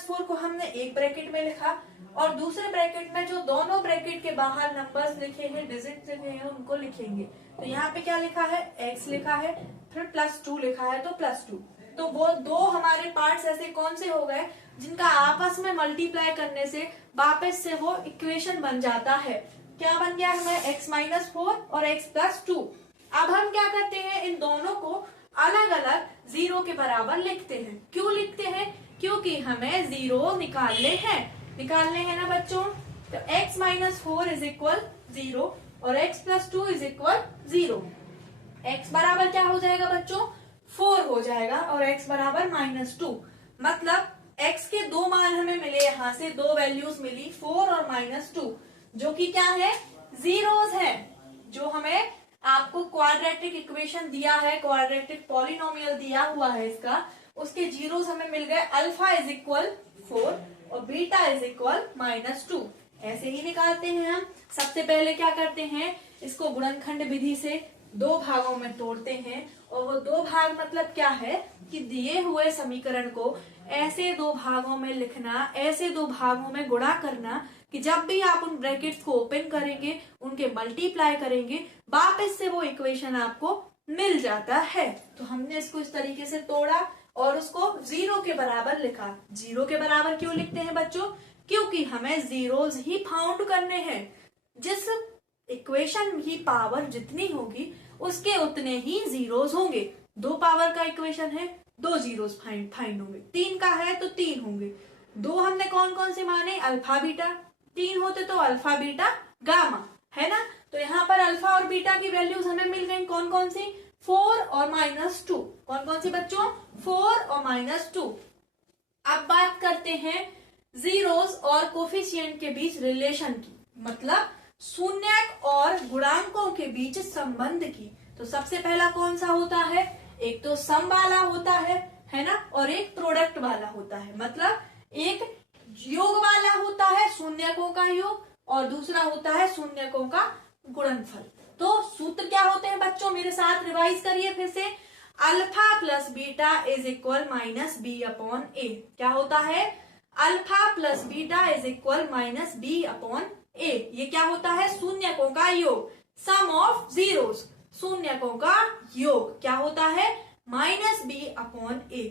4 को हमने एक ब्रैकेट में लिखा, और दूसरे ब्रैकेट में जो दोनों ब्रैकेट के बाहर नंबर्स लिखे हैं, डिजिट लिखे हैं, उनको लिखेंगे। तो यहाँ पे क्या लिखा है, x लिखा है, फिर +2 लिखा है, तो +2। तो वो 2 हमारे पार्ट्स ऐसे कौन से हो गए जिनका आपस में मल्टीप्लाई करने से वापस से वो इक्वेशन बन जाता है। क्या बन गया हमें, x - 4 और x + 2। अब हम क्या करते हैं, इन दोनों को अलग अलग 0 के बराबर लिखते हैं। क्यों लिखते हैं, क्योंकि हमें 0 निकालने हैं ना बच्चों। तो x - 4 = 0 और x + 2 = 0। x बराबर क्या हो जाएगा बच्चों, 4 हो जाएगा, और x बराबर -2। मतलब x के 2 मान हमें मिले, यहाँ से 2 वैल्यूज मिली, 4 और -2, जो कि क्या है, जीरोस है। जो हमें आपको क्वाड्रेटिक इक्वेशन दिया है, क्वाड्रेटिक पॉलिनोमियल दिया हुआ है इसका, उसके जीरोस हमें मिल गए, अल्फा = 4 और बीटा = -2। ऐसे ही निकालते हैं हम। सबसे पहले क्या करते हैं, इसको गुणनखंड विधि से 2 भागों में तोड़ते हैं, और वो 2 भाग मतलब क्या है कि दिए हुए समीकरण को ऐसे 2 भागों में लिखना, ऐसे 2 भागों में गुणा करना कि जब भी आप उन ब्रैकेट्स को ओपन करेंगे, उनके मल्टीप्लाई करेंगे, वापस से वो इक्वेशन आपको मिल जाता है। तो हमने इसको इस तरीके से तोड़ा और उसको 0 के बराबर लिखा। 0 के बराबर क्यों लिखते हैं बच्चों, क्योंकि हमें जीरोस ही फाउंड करने हैं। जिस इक्वेशन की पावर जितनी होगी उसके उतने ही जीरोस होंगे। 2 पावर का इक्वेशन है, 2 जीरोस फाइंड होंगे, 3 का है तो 3 होंगे। 2 हमने कौन कौन से माने, अल्फा बीटा, 3 होते तो अल्फा बीटा गामा, है ना। तो यहाँ पर अल्फा और बीटा की वैल्यूज हमें मिल गई, कौन कौन सी, 4 और -2। कौन कौन सी बच्चों, 4 और -2। अब बात करते हैं जीरोस और कोफिशिएंट के बीच रिलेशन की, मतलब शून्यक और गुणांकों के बीच संबंध की। तो सबसे पहला कौन सा होता है, एक तो सम वाला होता है ना, और एक प्रोडक्ट वाला होता है। मतलब एक योग वाला होता है, शून्यकों का योग, और दूसरा होता है शून्यकों का गुणनफल। तो सूत्र क्या होते हैं बच्चों, मेरे साथ रिवाइज करिए फिर से। Alpha + beta = b/a। क्या होता है, अल्फा + बीटा = b/a। ये क्या होता है, शून्यकों का योग, सम ऑफ जीरोस, शून्यकों का योग क्या होता है, -b/a।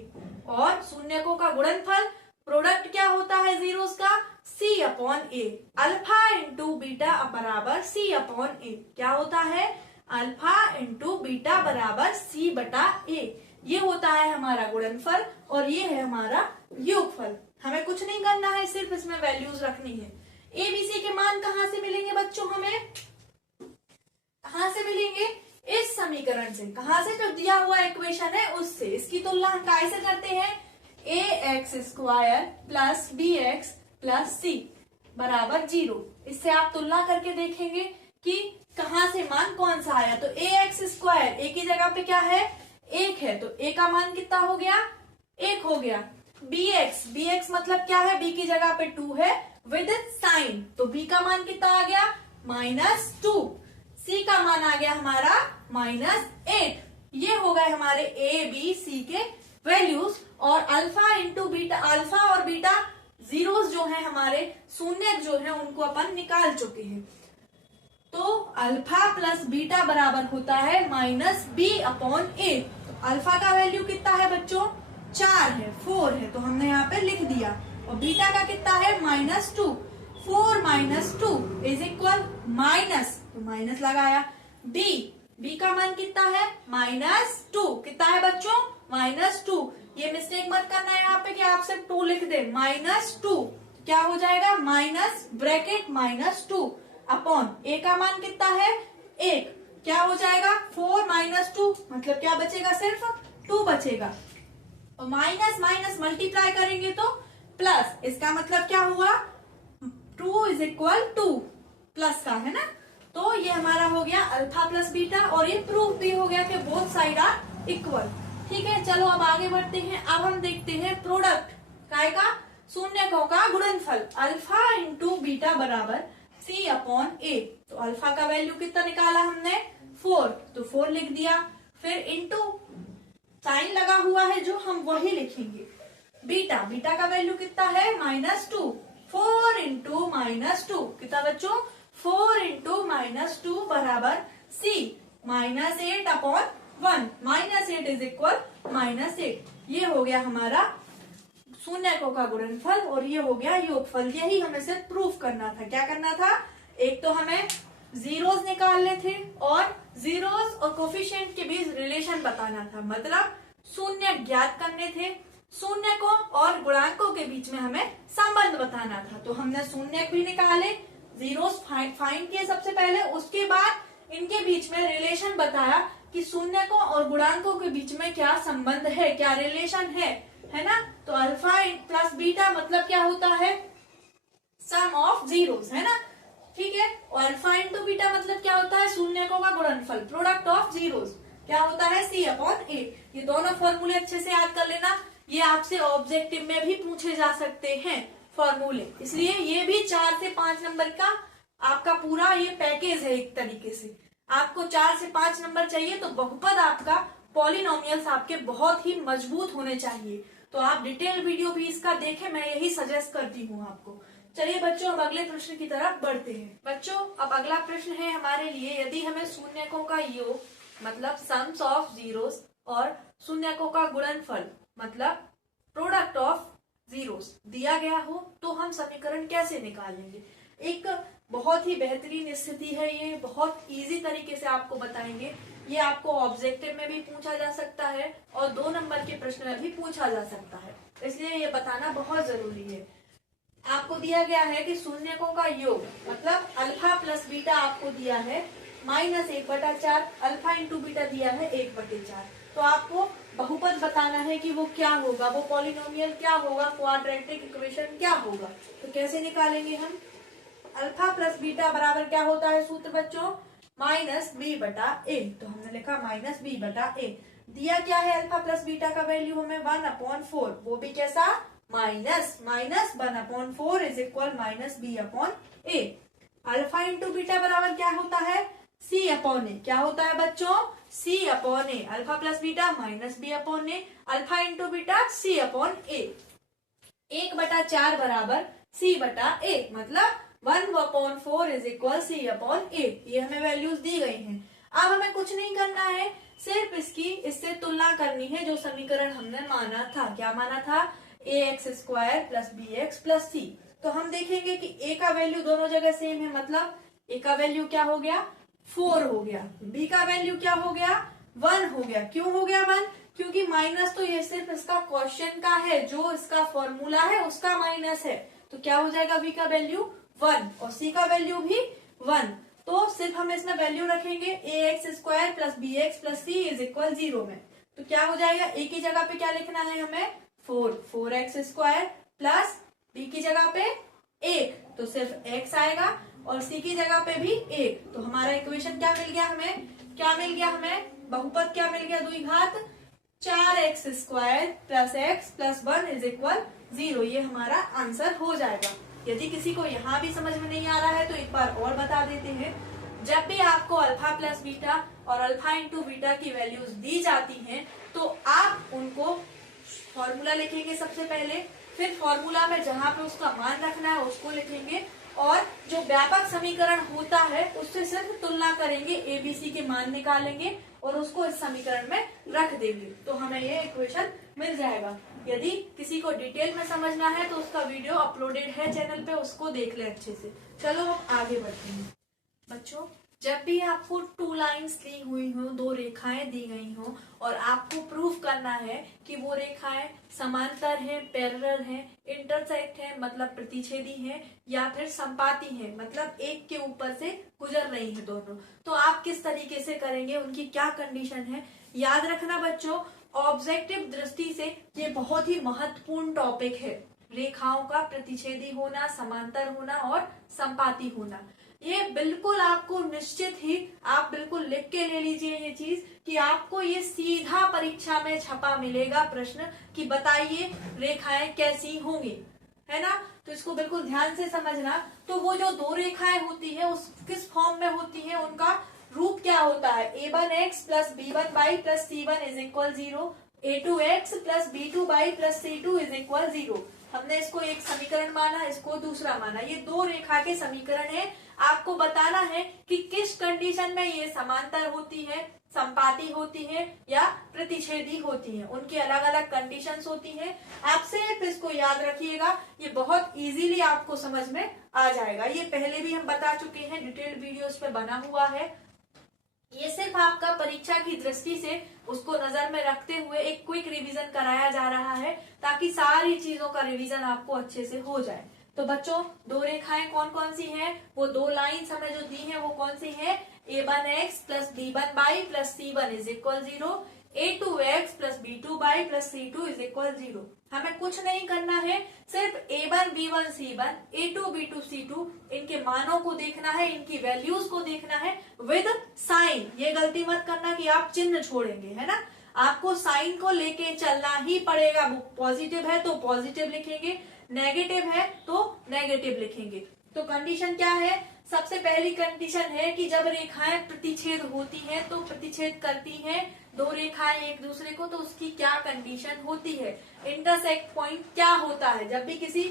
और शून्यकों का गुणनफल, प्रोडक्ट क्या होता है जीरोस का, सी अपॉन ए। अल्फा इंटू बीटा बराबर सी अपॉन ए। क्या होता है? अल्फा इंटू बीटा बराबर सी बटा ए। ये होता है हमारा गुणनफल और ये है हमारा योगफल। हमें कुछ नहीं करना है, सिर्फ इसमें वैल्यूज रखनी है। ए बी सी के मान कहाँ से मिलेंगे बच्चों? हमें कहाँ से मिलेंगे? इस समीकरण से। कहाँ से? जो दिया हुआ इक्वेशन है उससे। इसकी तुलना हम कैसे करते हैं? A X square plus B X plus C बराबर 0। इससे आप तुलना करके देखेंगे कि कहाँ से मान कौन सा आया। तो ए एक्स स्क्वायर, ए की जगह पे क्या है? 1 है, तो ए का मान कितना हो गया? 1 हो गया। बी एक्स मतलब क्या है? बी की जगह पे 2 है विद साइन, तो बी का मान कितना आ गया? -2। सी का मान आ गया हमारा -8। ये हो गए हमारे ए बी सी के वैल्यूज। और अल्फा इंटू बीटा, अल्फा और बीटा जीरोस जो है हमारे, शून्य जो है उनको अपन निकाल चुके हैं। तो अल्फा प्लस बीटा बराबर होता है -b अपॉन ए। तो अल्फा का वैल्यू कितना है बच्चों? 4 है, 4 है, तो हमने यहाँ पे लिख दिया। और बीटा का कितना है? -2। 4 - 2 इज इक्वल माइनस, तो माइनस लगाया। बी का मान कितना है? -2। कितना है बच्चों? -2। ये मिस्टेक मत करना है यहाँ पे कि आप सिर्फ 2 लिख दे। -2 क्या हो जाएगा? माइनस ब्रैकेट -2 अपॉन ए का मान कितना है? 1। क्या हो जाएगा? 4 - 2 मतलब क्या बचेगा? सिर्फ 2 बचेगा। और माइनस माइनस मल्टीप्लाई करेंगे तो प्लस, इसका मतलब क्या हुआ? 2 इज इक्वल 2 प्लस का, है ना। तो ये हमारा हो गया अल्फा प्लस बीटा, और ये प्रूफ भी हो गया कि बोथ साइड आर इक्वल। ठीक है, चलो अब आगे बढ़ते हैं। अब हम देखते हैं प्रोडक्ट काय का? शून्यकों का गुणनफल। अल्फा इंटू बीटा बराबर सी अपॉन ए। तो अल्फा का वैल्यू कितना निकाला हमने? 4, तो 4 लिख दिया। फिर इंटू साइन लगा हुआ है जो, हम वही लिखेंगे। बीटा का वैल्यू कितना है? -2। 4 इंटू -2 कितना बच्चों? 4 इंटू -2 बराबर सी -8 अपॉन 1। -8 is equal -8। ये हो गया हमारा शून्यकों का गुणनफल और ये हो गया योगफल। यही हमें सिर्फ प्रूफ करना था। क्या करना था? एक तो हमें जीरोस निकालने थे और जीरोस और कोफिशिएंट के बीच रिलेशन बताना था, मतलब शून्य ज्ञात करने थे। शून्यकों और गुणांकों के बीच में हमें संबंध बताना था। तो हमने शून्यक भी निकाले, जीरोस फाइंड किए सबसे पहले, उसके बाद इनके बीच में रिलेशन बताया कि शून्यकों और गुणांकों के बीच में क्या संबंध है, क्या रिलेशन है ना। तो अल्फा प्लस बीटा मतलब क्या होता है? सम ऑफ जीरोस, है ना। ठीक है, और अल्फा इंटू बीटा मतलब क्या होता है? शून्यकों का गुणनफल, प्रोडक्ट ऑफ जीरोस। क्या होता है? सी अपॉन ए। ये दोनों फॉर्मूले अच्छे से याद कर लेना। ये आपसे ऑब्जेक्टिव में भी पूछे जा सकते हैं फॉर्मूले, इसलिए ये भी 4 से 5 नंबर का आपका पूरा ये पैकेज है। एक तरीके से आपको 4 से 5 नंबर चाहिए तो बहुपद आपका, पॉलिनोमियल्स आपके बहुत ही मजबूत होने चाहिए। तो आप डिटेल वीडियो भी इसका देखें, मैं यही सजेस्ट करती हूँ आपको। चलिए बच्चों, अब अगले प्रश्न की तरफ बढ़ते हैं। बच्चों, अब अगला प्रश्न है हमारे लिए, यदि हमें शून्यकों का योग मतलब सम्स ऑफ जीरोस और शून्यकों का गुणनफल मतलब प्रोडक्ट ऑफ जीरोस दिया गया हो तो हम समीकरण कैसे निकालेंगे। एक बहुत ही बेहतरीन स्थिति है, ये बहुत इजी तरीके से आपको बताएंगे। ये आपको ऑब्जेक्टिव में भी पूछा जा सकता है और 2 नंबर के प्रश्न में भी पूछा जा सकता है, इसलिए ये बताना बहुत जरूरी है। आपको दिया गया है कि शून्यकों का योग मतलब अल्फा प्लस बीटा आपको दिया है -1/4, अल्फा इंटू बीटा दिया है 1/4। तो आपको बहुपद बताना है कि वो क्या होगा, वो पॉलिनोमियल क्या होगा, क्वाड्रेटिक इक्वेशन क्या होगा। तो कैसे निकालेंगे हम? अल्फा प्लस बीटा बराबर क्या होता है सूत्र बच्चों? -b/a। तो हमने लिखा -b/a। दिया क्या है अल्फा प्लस बीटा का वैल्यू हमें? 1/4, वो भी कैसा? -1/4 is equal -b/a। Alpha into beta बराबर क्या होता है? c/a। क्या होता है बच्चों? c/a। Alpha plus beta -b/a, alpha into beta c/a। 1/4 बराबर c/a, मतलब 1/4 इज इक्वल c/a। ये हमें वैल्यूज दी गई हैं। अब हमें कुछ नहीं करना है, सिर्फ इससे तुलना करनी है जो समीकरण हमने माना था। क्या माना था? ax² + bx + c। तो हम देखेंगे कि ए का वैल्यू दोनों जगह सेम है, मतलब ए का वैल्यू क्या हो गया 4 हो गया, बी का वैल्यू क्या हो गया 1 हो गया। क्यों हो गया 1? क्योंकि माइनस तो ये सिर्फ इसका क्वेश्चन का है, जो इसका फॉर्मूला है उसका माइनस है, तो क्या हो जाएगा बी का वैल्यू 1 और सी का वैल्यू भी 1। तो सिर्फ हम इसमें वैल्यू रखेंगे A X square plus B X plus C is equal 0 में। तो क्या हो जाएगा, ए की जगह पे क्या लिखना है हमें 4 एक्स स्क्वायर प्लस बी की जगह पे 1, तो सिर्फ एक्स आएगा, और सी की जगह पे भी 1। तो हमारा इक्वेशन क्या मिल गया हमें, क्या मिल गया हमें, बहुपद क्या मिल गया, द्विघात 4x square plus x plus 1 is equal 0। ये हमारा आंसर हो जाएगा। यदि किसी को यहाँ भी समझ में नहीं आ रहा है तो एक बार और बता देते हैं। जब भी आपको अल्फा प्लस बीटा और अल्फा इंटू बीटा की वैल्यूज दी जाती हैं, तो आप उनको फॉर्मूला लिखेंगे सबसे पहले, फिर फॉर्मूला में जहां पे उसका मान रखना है उसको लिखेंगे, और जो व्यापक समीकरण होता है उससे सिर्फ तुलना करेंगे, एबीसी के मान निकालेंगे और उसको इस समीकरण में रख देंगे, तो हमें ये इक्वेशन मिल जाएगा। यदि किसी को डिटेल में समझना है तो उसका वीडियो अपलोडेड है चैनल पे, उसको देख ले अच्छे से। चलो हम आगे बढ़ते हैं। बच्चों, जब भी आपको 2 लाइन्स ली हुई हो, 2 रेखाएं दी गई हो, और आपको प्रूफ करना है कि वो रेखाएं समांतर हैं, पैरेलल हैं, इंटरसेक्ट हैं मतलब प्रतिच्छेदी हैं, या फिर संपाती हैं मतलब एक के ऊपर से गुजर रही हैं दोनों, तो आप किस तरीके से करेंगे, उनकी क्या कंडीशन है। याद रखना बच्चों, ऑब्जेक्टिव दृष्टि से ये बहुत ही महत्वपूर्ण टॉपिक है, रेखाओं का प्रतिच्छेदी होना, समांतर होना और संपाती होना। ये बिल्कुल आपको निश्चित ही, आप बिल्कुल लिख के ले लीजिए ये चीज, कि आपको ये सीधा परीक्षा में छपा मिलेगा प्रश्न कि बताइए रेखाएं कैसी होंगी, है ना। तो इसको बिल्कुल ध्यान से समझना। तो वो जो 2 रेखाएं होती है उस किस फॉर्म में होती है, उनका रूप क्या होता है, a1x plus b1y plus c1 is equal 0, a2x plus b2y plus c2 is equal 0। हमने इसको एक समीकरण माना, इसको दूसरा माना, ये 2 रेखा के समीकरण है। आपको बताना है कि किस कंडीशन में ये समांतर होती है, संपाती होती है या प्रतिच्छेदी होती है, उनकी अलग अलग कंडीशंस होती हैं। आप सिर्फ इसको याद रखिएगा, ये बहुत इजीली आपको समझ में आ जाएगा। ये पहले भी हम बता चुके हैं, डिटेल्ड वीडियोस पे बना हुआ है। ये सिर्फ आपका परीक्षा की दृष्टि से उसको नजर में रखते हुए एक क्विक रिवीजन कराया जा रहा है, ताकि सारी चीजों का रिवीजन आपको अच्छे से हो जाए। तो बच्चों, 2 रेखाएं कौन कौन सी हैं, वो 2 लाइन्स हमें जो दी हैं वो कौन सी है, a1x plus b1y plus c1 is equal 0, a2x plus b2y plus c2 is equal 0। हमें कुछ नहीं करना है, सिर्फ a1 b1 c1 a2 b2 c2 इनके मानों को देखना है, इनकी वैल्यूज को देखना है विद साइन। ये गलती मत करना कि आप चिन्ह छोड़ेंगे, है ना। आपको साइन को लेके चलना ही पड़ेगा। पॉजिटिव है तो पॉजिटिव लिखेंगे, नेगेटिव है तो नेगेटिव लिखेंगे। तो कंडीशन क्या है, सबसे पहली कंडीशन है कि जब रेखाएं प्रतिच्छेद होती हैं, तो प्रतिच्छेद करती हैं 2 रेखाएं एक दूसरे को, तो उसकी क्या कंडीशन होती है। इंटरसेक्ट पॉइंट क्या होता है, जब भी किसी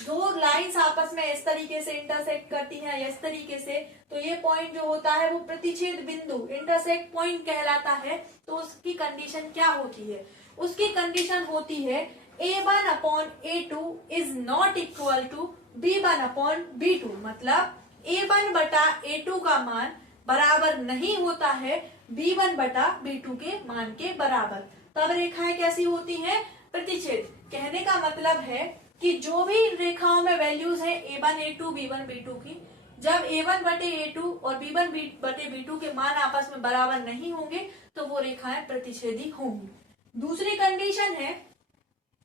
2 लाइंस आपस में इस तरीके से इंटरसेक्ट करती हैं या इस तरीके से, तो ये पॉइंट जो होता है वो प्रतिच्छेद बिंदु इंटरसेक्ट पॉइंट कहलाता है। तो उसकी कंडीशन क्या होती है, उसकी कंडीशन होती है a1 upon a2 is not equal to b1 upon b2, मतलब a1 बटा a2 का मान बराबर नहीं होता है b1 बटा b2 के मान के बराबर। तब रेखाएं कैसी होती हैं, प्रतिच्छेद। कहने का मतलब है कि जो भी रेखाओं में वैल्यूज है a1 a2 b1 b2 की, जब a1 बटे a2 और b1 बटे b2 के मान आपस में बराबर नहीं होंगे तो वो रेखाएं प्रतिच्छेदी होंगी। दूसरी कंडीशन है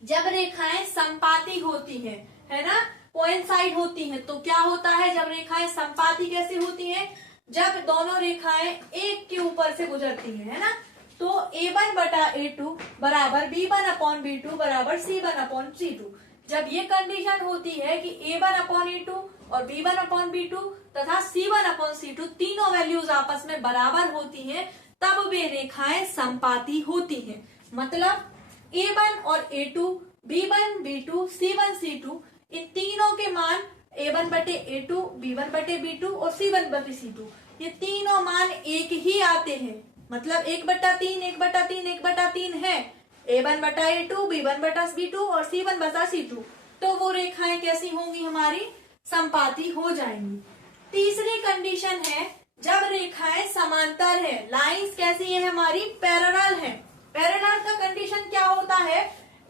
जब रेखाएं संपाती होती हैं, है ना, कोइंसाइड होती हैं। तो क्या होता है जब रेखाएं संपाती कैसे होती हैं, जब दोनों रेखाएं एक के ऊपर से गुजरती हैं, है ना। तो a1 बटा a2 बराबर b1 अपॉन b2 बराबर c1 अपॉन c2। जब ये कंडीशन होती है कि a1 अपॉन a2 और b1 अपॉन b2 तथा c1 अपॉन c2 तीनों वैल्यूज आपस में बराबर होती हैं, तब वे रेखाएं संपाती होती हैं। मतलब a1 और a2, b1 b2 c1 c2 इन तीनों के मान a1 बटे a2, b1 बटे b2 और c1 बटे c2, ये तीनों मान एक ही आते हैं। मतलब 1/3 1/3 1/3 है, a1 बटा a2, b1 बटा b2 और c1 बटा c2। तो वो रेखाएं कैसी होंगी, हमारी समपाती हो जाएंगी। तीसरी कंडीशन है जब रेखाएं समांतर है, लाइंस कैसी है हमारी, पैरेलल है। पैरेलल का कंडीशन क्या होता है,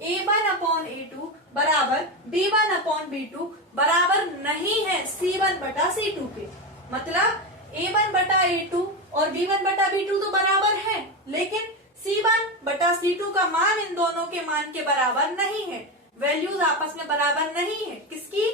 A1/A2 बराबर B1/B2 बराबर नहीं है C1/C2 के। मतलब A1/A2 और B1/B2 तो बराबर है, लेकिन C1/C2 का मान इन दोनों के मान के बराबर नहीं है, वैल्यूज आपस में बराबर नहीं है। किसकी,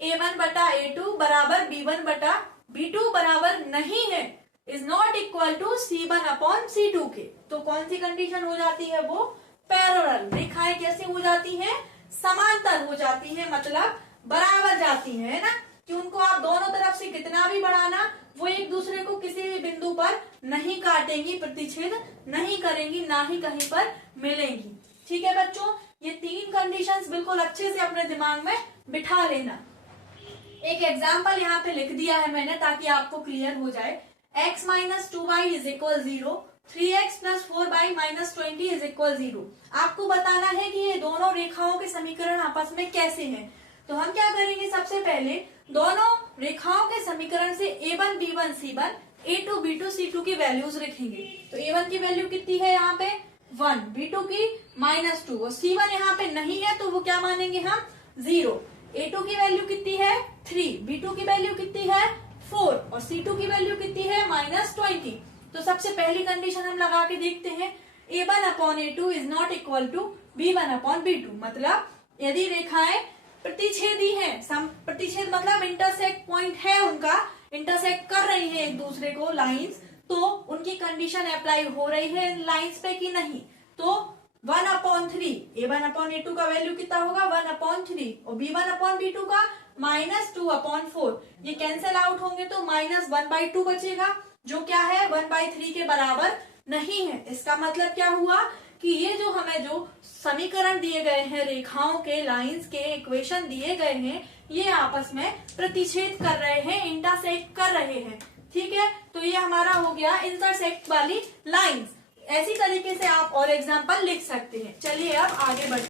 A1/A2 बराबर B1/B2 बराबर नहीं है, is not equal to C1/C2 के। तो कौन सी कंडीशन हो जाती है, वो पैरेलल। रेखाएं कैसे हो जाती हैं, समांतर हो जाती है, मतलब बराबर जाती है ना, कि उनको आप दोनों तरफ से कितना भी बढ़ाना, वो एक दूसरे को किसी भी बिंदु पर नहीं काटेंगी, प्रतिच्छेद नहीं करेंगी, ना ही कहीं पर मिलेंगी। ठीक है बच्चों, ये 3 कंडीशंस बिल्कुल अच्छे से अपने दिमाग में बिठा लेना। एक एग्जाम्पल यहाँ पे लिख दिया है मैंने ताकि आपको क्लियर हो जाए। x - 2y is equal 0, 3x + 4y - 20 is equal 0। आपको बताना है कि ये दोनों रेखाओं के समीकरण आपस में कैसे हैं। तो हम क्या करेंगे, सबसे पहले दोनों रेखाओं के समीकरण से A1 B1 C1, A2 B2 C2 की वैल्यूज लिखेंगे। तो A1 की वैल्यू कितनी है यहाँ पे 1, B2 की -2 और C1 यहाँ पे नहीं है तो वो क्या मानेंगे हम 0। A2 की वैल्यू कितनी है 3, B2 की वैल्यू कितनी है 4 और C2 की वैल्यू कितनी है -20। तो सबसे पहली कंडीशन हम लगा के देखते हैं, A1/A2 is not equal to B1/B2। मतलब यदि रेखाएं प्रतिच्छेदी हैं, प्रतिच्छेद मतलब इंटरसेक्ट पॉइंट है उनका, इंटरसेक्ट कर रही है एक दूसरे को लाइंस, तो उनकी कंडीशन अप्लाई हो रही है इन लाइंस पे कि नहीं। तो 1/3 A1/A2 का वैल्यू कितना होगा 1/3 और B1/B2 का -2/4। ये कैंसिल आउट होंगे तो -1/2 बचेगा, जो क्या है 1/3 के बराबर नहीं है। इसका मतलब क्या हुआ कि ये जो हमें जो समीकरण दिए गए हैं रेखाओं के, लाइंस के इक्वेशन दिए गए हैं, ये आपस में प्रतिच्छेद कर रहे हैं, इंटरसेक्ट कर रहे हैं। ठीक है, तो ये हमारा हो गया इंटरसेक्ट वाली लाइंस। ऐसी तरीके से आप और एग्जाम्पल लिख सकते हैं। चलिए अब आगे बढ़ते हैं।